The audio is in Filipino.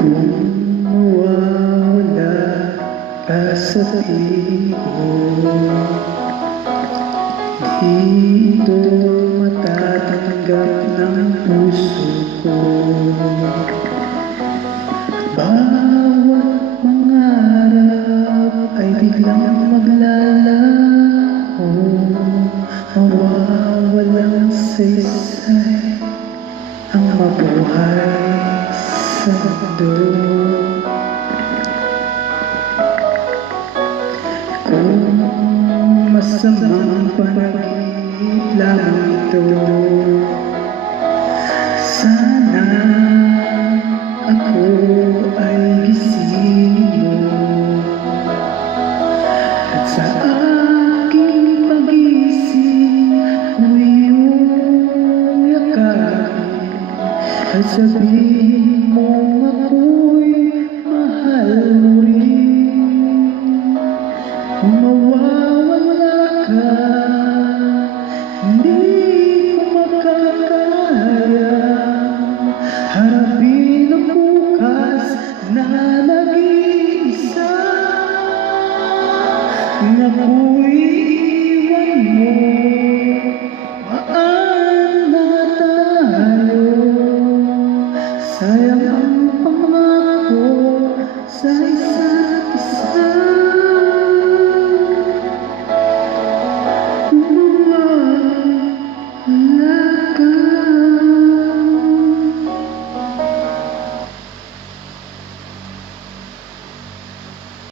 Kung mawawala ka sa piling ko, di ito matatanggap ng puso ko. Bawat mangarap ay biglang maglalaho, mawawalang saysay ang mabuhay sa mundo. Kung masamang panaginip lamang ito, sana ako ay gisingin mo, at sa aking pagising ko iyong yakapin, at sabihin mo